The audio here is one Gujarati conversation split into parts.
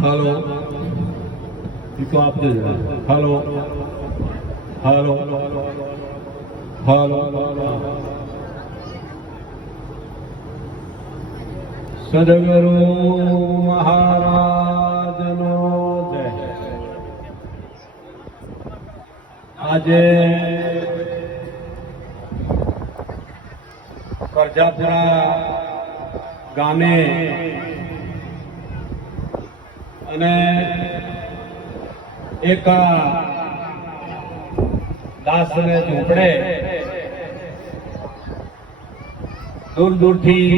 हेलो इसको आप दे देना। हेलो हेलो हेलो सदगुरु महाराज नो जय। આજે કરજાપુરા ગામે અને એક દાસને ઝૂંપડે દૂર દૂરથી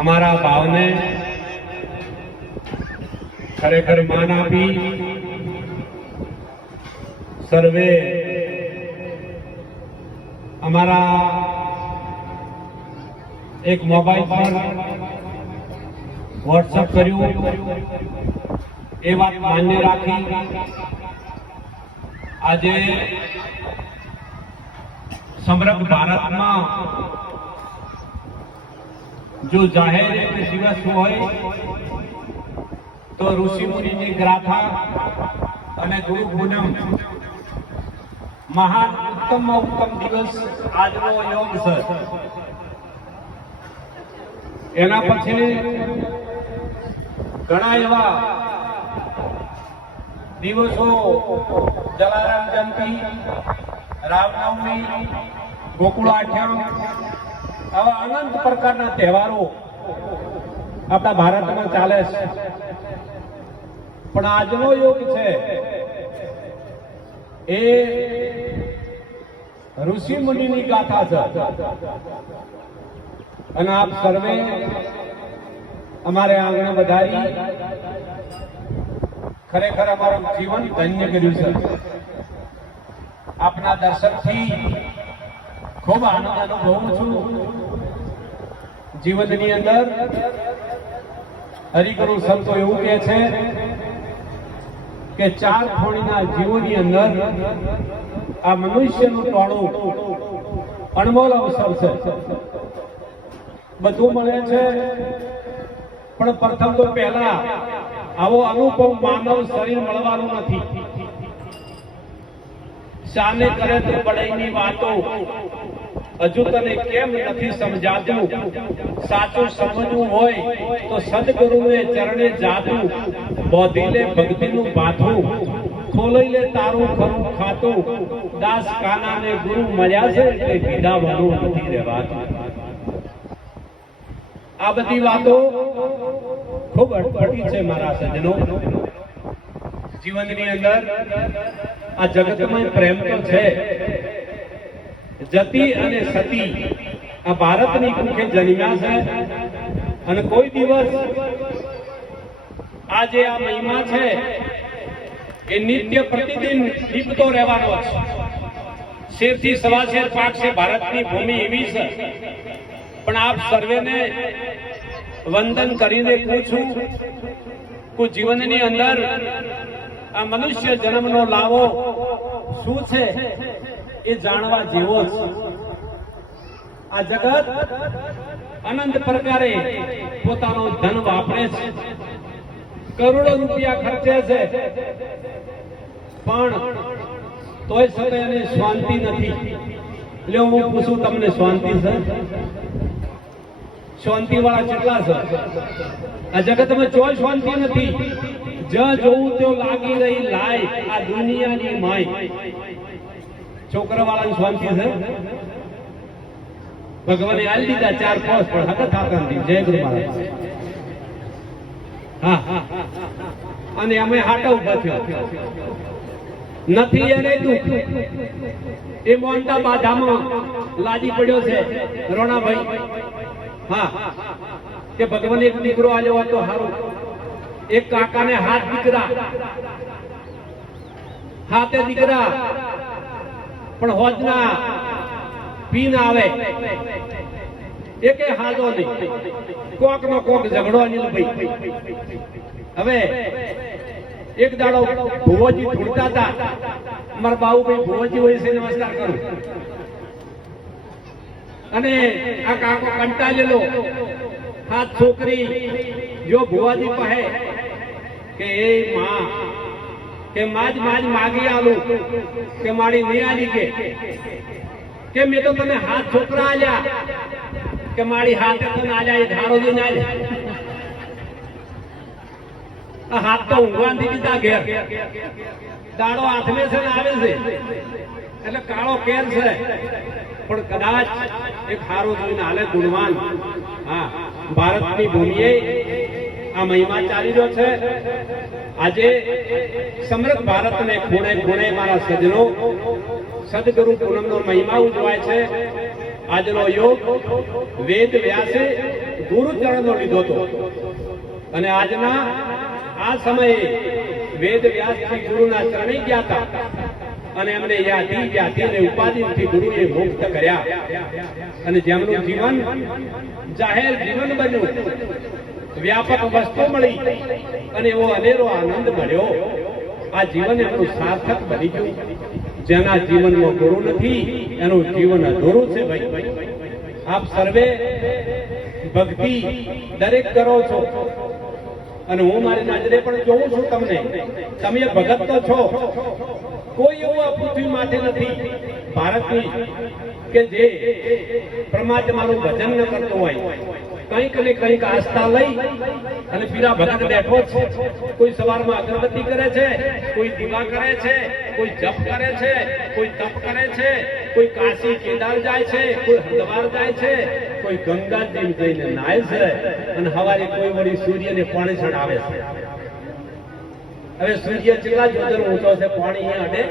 અમારા ભાવને ખરેખર માન આપી સર્વે અમારા એક મોબાઈલ પર વોટ્સઅપ કર્યું એ વાત માન્ય રાખી આજે સમગ્ર ભારતમાં જો જાહેર દિવસ હોય તો ઋષિ મુનિની ગાથા અને ગુરુ પૂનમ મહાન ઉત્તમ દિવસ આજનો યોગ છે। એના પછી ઘણા એવા દિવસો જલારામ જયંતિ, રામનવમી, ગોકુળ આઠમ આવા અનંત પ્રકારના તહેવારો આપણા ભારતમાં ચાલે છે। પણ આજનો યોગ છે એ ઋષિ મુનિની ગાથા છે અને આપ સર્વે અમારે આંગણે વધારી ખરેખર અમારું જીવન ધન્ય કર્યું છે। આપના દર્શનથી ખૂબ આનંદ અનુભવું છું। જીવનની અંદર હરિગુરુ સંતો એવું કહે છે કે ચાર ખોણીના જીવોની અંદર આ મનુષ્યનું ટોળું અણમોલ અવસર છે। બધું મળે છે પણ પ્રથમ તો પહેલા આવો અનુપમ માનવ શરીર મળવાનું નથી। શાને કરે તો બડાઈની વાતો હજુ તને કેમ નથી સમજાતું। સાચું સમજવું હોય તો સદગુરુને ચરણે જાતું। બોધી લે ભક્તિનું બાથું ખોલઈ લે તારું ખરું ખાતું। દાસ કાનાને ગુરુ મળ્યા છે એટલે ભીડા વરું નથી રહેવાતું। આ બધી વાતો ખૂબ અટપટી છે મારા સજ્જનો। જીવનની અંદર આ જગતમાં પ્રેમ તો છે। જતી અને સતી આ ભારતની કુખે જન્મ્યા છે અને કોઈ દિવસ આ જે આ મહિમા છે એ નિત્ય પ્રતિદિન દીપતો રહેવાનો છે। શેરથી સવાશેર પાક છે ભારતની ભૂમિ એવી છે। પણ આપ સર્વેને વંદન કરીને પૂછું કે જીવનની અંદર આ મનુષ્ય જન્મનો લાવો શું છે એ જાણવા જેવો છે। આ જગત અનંત પ્રકારે પોતાનું ધન વાપરે છે, કરોડો રૂપિયા ખર્ચે છે, પણ તોય છતાં એને શાંતિ નથી। એટલે હું પૂછું તમને શાંતિ છે? શાંતિ વાળા કેટલા છે? આ જગતમાં ચોય શાંતિ નથી। જ્યાં જોવું ત્યાં લાગી રહી લાય આ દુનિયાની માય। છોકરા વાળાની શાંતિ છે? ભગવાને આલી દીધા ચાર પોસ પણ હકત થતા નથી। જય ગુરુ મહારાજ। હા અને અમે હાટા ઉભા થયો નથી એને દુઃખ એ મોંટા બાધામાં લાજી પડ્યો છે રોણાભાઈ। હા કે ભગવાન એક દીકરો આલ્યો હતો હારું। એક કાકાને હાથ દીકરા, હાથે દીકરા પણ હોજના પીન આવે એકે હાજો નહીં। કોક નો કોક ઝઘડો અનિલભાઈ। હવે એક દાડો ભુવોજી ઢૂંઢતા હતા। મારા બાબુભાઈ ભુવોજી હોય છે નમસ્કાર કરું। અને આ કાકો કંટાળેલો હાથ છોકરી જો ભુવાજી કહે કે એ માં કે માજ માગી આલું કે મારી નહીં આલી કે મેં તો તને હાથ છોકરા આલ્યા કે મારી હાથે તને આલ્યા એ ધારો દઈને આલ્યા આ હાથ તો ઊંઘવાથી દીધા ઘેર દાડો હાથમે છે ને આવે છે એટલે કાળો કેર છે પણ કદાચ એક હારો જોઈને હાલે ગુણવાન હા ભારતની ભૂમિએ આ મહિમા ચાલી રહ્યો છે આજે સમૃદ્ધ ભારતને ખૂણે ખૂણે મારા સજનો સદગુરુ પૂનમનો મહિમા ઉજવાય છે આજનો યોગ વેદ વ્યાસે ગુરુ ચરણનો લીધો હતો અને આજના આ સમયે વેદ વ્યાસથી ગુરુના ચરણે ગયા હતા અને એમને યાદી વ્યાધિને ઉપાધિથી ગુરુએ મુક્ત કર્યા અને જેમનું જીવન જાહેર જીવન બન્યું વ્યાપક વસ્તુ મળી અને એવો અનેરો આનંદ મળ્યો આ જીવન એમનું સાર્થક બની ગયું જેના જીવનમાં ગુરુ નથી એનું જીવન અધૂરું છે ભાઈ આપ સર્વે ભક્તિ દરેક કરો છો અને હું મારી નજરે પણ જોઉં છું તમને તમે ભગત તો છો કોઈ એવું આ પૃથ્વી માથે નથી ભારતની કે જે પરમાત્માનું ભજન ન કરતો હોય કંઈક ને કંઈક આસ્થા લઈ અને પીરા ભગત બેઠો છે કોઈ સવારમાં અગરબત્તી કરે છે કોઈ દીવા કરે છે કોઈ જપ કરે છે કોઈ તપ કરે છે કોઈ કાશી કેદાર જાય છે કોઈ હરિદ્વાર જાય છે કોઈ ગંગાજી જઈને નાય છે અને હવારે કોઈ વળી સૂર્યને પાણી ચડાવે છે હવે સૂર્ય કેટલા જોદર ઊંચો છે પાણી અહીંયા અડે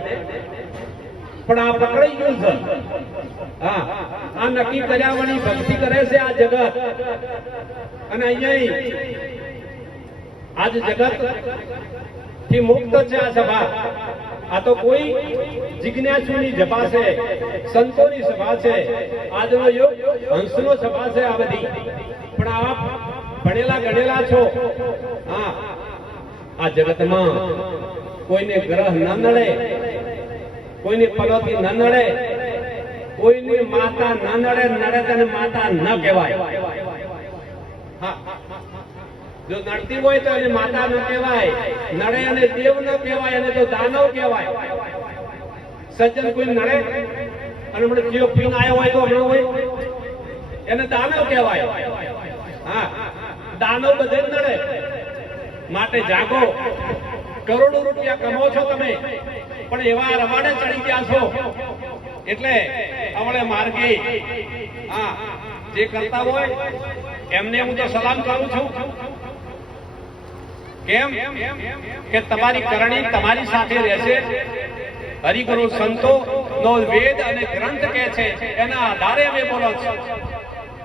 પણ આ પકડાઈ ગયું છે હા આ નક્કી કર્યા વળી ભક્તિ કરે છે આ જગત અને અહીંયા આજ જગત થી મુક્ત છે આ સભા આ તો કોઈ જિજ્ઞાસુની સભા છે સંતોની સભા છે આજનો યુગ હંસનો સભા છે આ બધી પણ આપ ભણેલા ગણેલા છો હા આ જગતમાં કોઈને ગ્રહ ન નડે કોઈને પલોથી ન નડે કોઈને માતા ન નડે નડે તેને માતા ન કહેવાય હા જો નડતી હોય તો એને માતા ન કહેવાય નડે અને દેવ ન કહેવાય એને તો દાનવ કહેવાય સજ્જન કોઈ નડે અને મને જીવ પીન આવ્યો હોય તો હમણાં હોય એને દાનવ કહેવાય હા દાનવ બધે જ નડે માટે જાગો કરોડો રૂપિયા કમો છો તમે પણ એવા રવાડે ચડી ગયા છો એટલે અવળે માર્ગે હા જે કરતા હોય એમને હું તો સલામ કરું છું કેમ કે તમારી કરણી તમારી સાથે રહેશે હરિગુરુ સંતો નો વેદ અને ગ્રંથ કહે છે એના આધારે અમે બોલો છો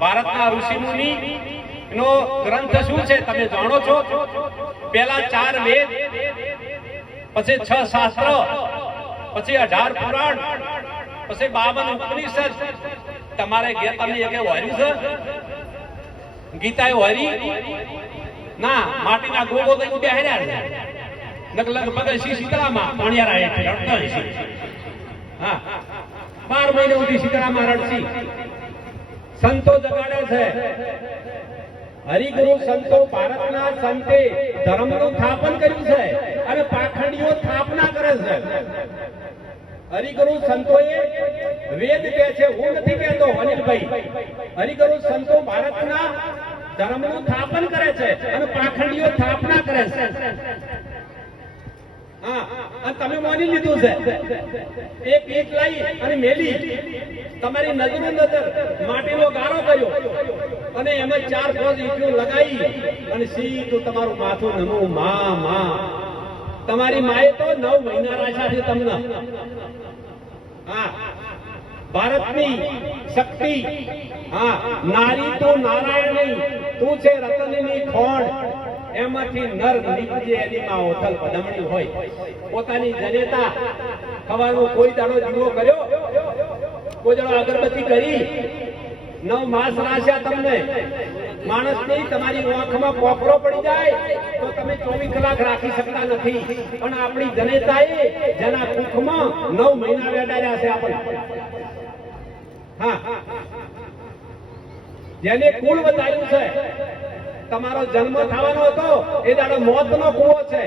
ભારતના ઋષિ મુનિ નો ગ્રંથ શું છે તમે જાણો છો પહેલા 4 વેદ પછી 6 શાસ્ત્ર પછી 18 પુરાણ પછી 52 ઉપનિષદ તમારે ઘેર તમે એક વારી છે ગીતા વારી ના માટીના ગોગો કઈ બેહર્યા લગભગ શીતળામાં પાણિયારા હેઠળ રડતા હશે હા 12 મહિના સુધી શીતળામાં રડશી સંતો જગાડે છે હરિગુરુ સંતો ભારતના સંતે ધર્મનું સ્થાપન કર્યું છે અને પાખંડીઓ સ્થાપના કરે છે હરિગુરુ સંતોએ વેદ કહે છે હું નથી કહેતો અનિલભાઈ હરિગુરુ સંતો ભારતના ધર્મનું સ્થાપન કરે છે અને પાખંડીઓ સ્થાપના કરે છે હા અને તમે માની લીધું છે એક ઈટ લઈ અને મેલી તમારી નજરો નજર માટીનો ગારો કર્યો અને એમાં 4-5 ઈંટો લગાવી અને સીધું તમારું માથું નમું માં તમારી માએ તો 9 મહિના રાખ્યા છે તમને હા ભારતની શક્તિ હા નારી તો નારાયણી તું છે રતનની ખોણ એમાંથી નર નીકળે એની માં ઓથલ પધમણી હોય પોતાની જનેતા ખવાનો કોઈ દાડો જીવો કર્યો કોઈ દાડો અગરબત્તી કરી 9 માસ રાખ્યા તમને માણસની તમારી આંખમાં પોપરો પડી જાય તો તમે 24 કલાક રાખી શકતા નથી પણ આપણી જનેતાએ જેના કુખમાં 9 મહિના વેડાર્યા છે આપણે હા જેને કુળ બતાવ્યું છે તમારો જન્મ થવાનો હતો એ દાડો મોતનો કૂવો છે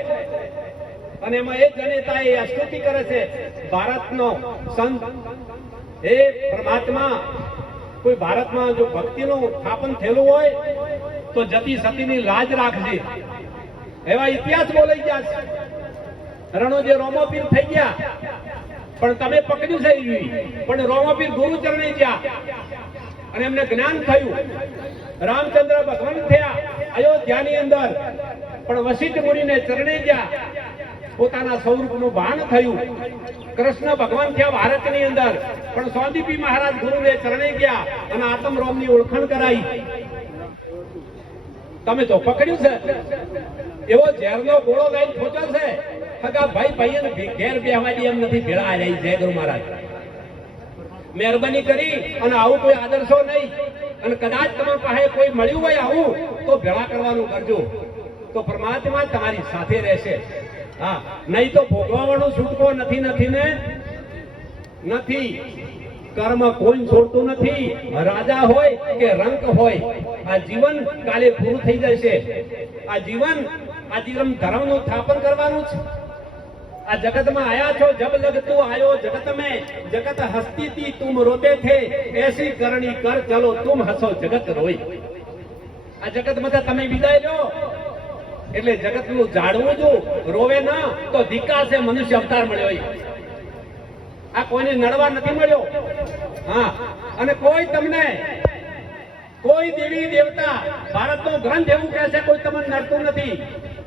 અને એમાં એ જનેતા એ સ્તુતિ કરે છે ભારતનો સંત હે પરમાત્મા કોઈ ભારતમાં જો ભક્તિનું સ્થાપન થયેલું હોય તો જતી સતીની લાજ રાખજે એવા ઇતિહાસ બોલાઈ ગયા છે રણો જે રોમોપીર થઈ ગયા પણ તમે પકડ્યું છે પણ રોમોપીર ગુરુ ચરણે ગયા અને એમને જ્ઞાન થયું રામચંદ્ર ભગવાન થયા અયોધ્યાની અંદર પણ વશિષ્ઠ મુનિને ચરણે ગયા પોતાના સ્વરૂપનું ભાન થયું કૃષ્ણ ભગવાન થયા ભારતની અંદર પણ સોંદીપી મહારાજ ગુરુને ચરણે ગયા અને આત્મ રોમની ઓળખાણ કરાઈ તમે તો પકડ્યું છે એવો ઝેરનો ગોળો લઈને પહોંચો છે સગા ભાઈ ભાઈને ઘેર બેહવાની એમ નથી ભેળા રહી જય ગુરુ મહારાજ મહેરબાની કરી અને આવું કોઈ આદર્શો નહીં અને કદાચ તમારી પાસે કોઈ મળ્યું હોય આવું તો ભેળા કરવાનું કરજો તો પરમાત્મા તમારી સાથે રહેશે હા નહીં તો ભોગવવાનો છૂટકો નથી ને નથી કર્મ કોઈ છોડતું નથી રાજા હોય કે રંક હોય આ જીવન કાલે પૂરું થઈ જશે આ જીવન ધર્મનું સ્થાપન કરવાનું છે આ જગતમાં આયા છો જબ લગ તું આયો જગત में जगत हस्ती थी तुम रोते थे ऐसी करनी कर चलो तुम हसो जगत रोई આ જગત માં તમે વિદાય લો એટલે જગતનું જાળવું જો રોવે ના તો ધિક્કાર છે મનુષ્ય અવતાર મળ્યો આ કોઈને નડવા નથી મળ્યો હા અને કોઈ તમને કોઈ દેવી દેવતા ભારતનો ગ્રંથ એવું કહે છે કોઈ તમને નડતું નથી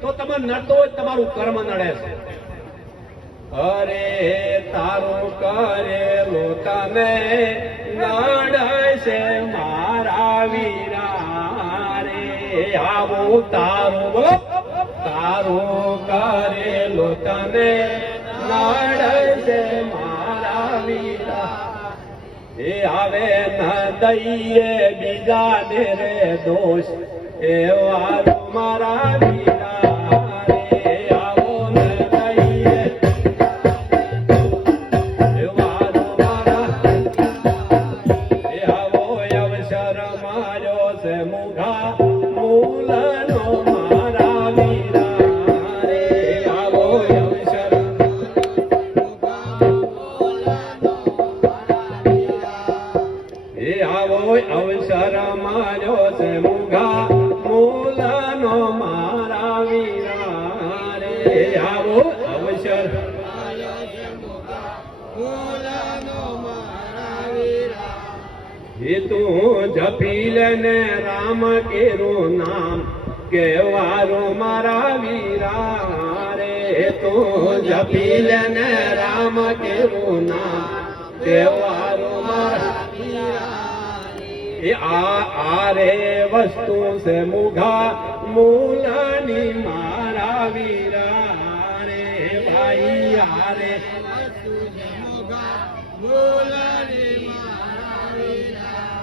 તો તમને નડતો હોય તમારું કર્મ નડે છે અરે તારું કરેલું તને નડશે મારા વીરા રે આવું તારું બોલો તારું કરેલું તને નડશે મારા વીરા એ આવે ન દઈએ બીજાને રે દોષ એ વારું મારા વીરા રે આવો ન દઈએ એ વારું મારા એ આવો અવસર માર્યો છે મુઘા મૂલનો મારા વીરા રે આવો અવસર આવો અવસર માર્યો છે મુઘા મૂલનો મારા વીરા રે આવો અવસર એ તું જપી લેને રામ કેરું નામ કેવારું મારા વીરા રે તું જપી લેને રામ કેરું નામ કેવારું મારા એ આરે વસ્તુ છે મુઘા મૂલની મારા વીરા રે ભાઈ આરે વસ્તુ છે મુઘા મૂલની મારા વીરા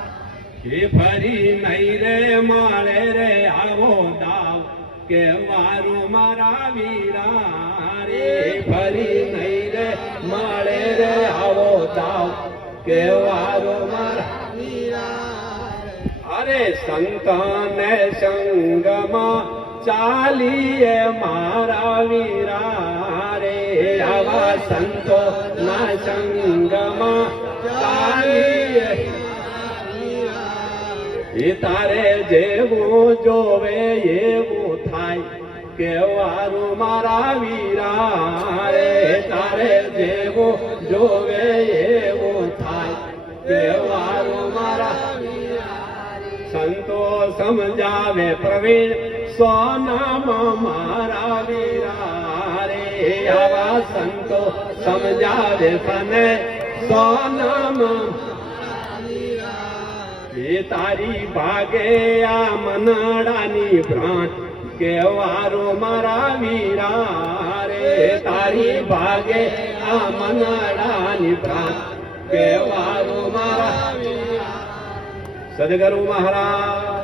એ ફરી નહીં રે મારે રે આવો દાવ કે વારું મારા વીરા રે ફરી નહીં રે મારે રે આવો દાવ કે વારું મારા અરે સંતને સંગમાં ચાલીએ મારા વીરા રે આવા સંતો ના સંગમાં ચાલીએ એ તારે જેવું જોવે એવું થાય કેવારું મારા વીરા રે તારે જેવું જોવે એવું થાય કેવારું મારા સંતો સમજાવે પ્રવીણ સોનામ મારા વીરા રે આવા સંતો સમજાવે તને સોનામ એ તારી ભાગે આ મનડાની ભ્રાંત કેવારો મારા વીરા રે તારી ભાગે આ મનડાની ભ્રાંત કેવારો મારા સદગુરુ મહારાજ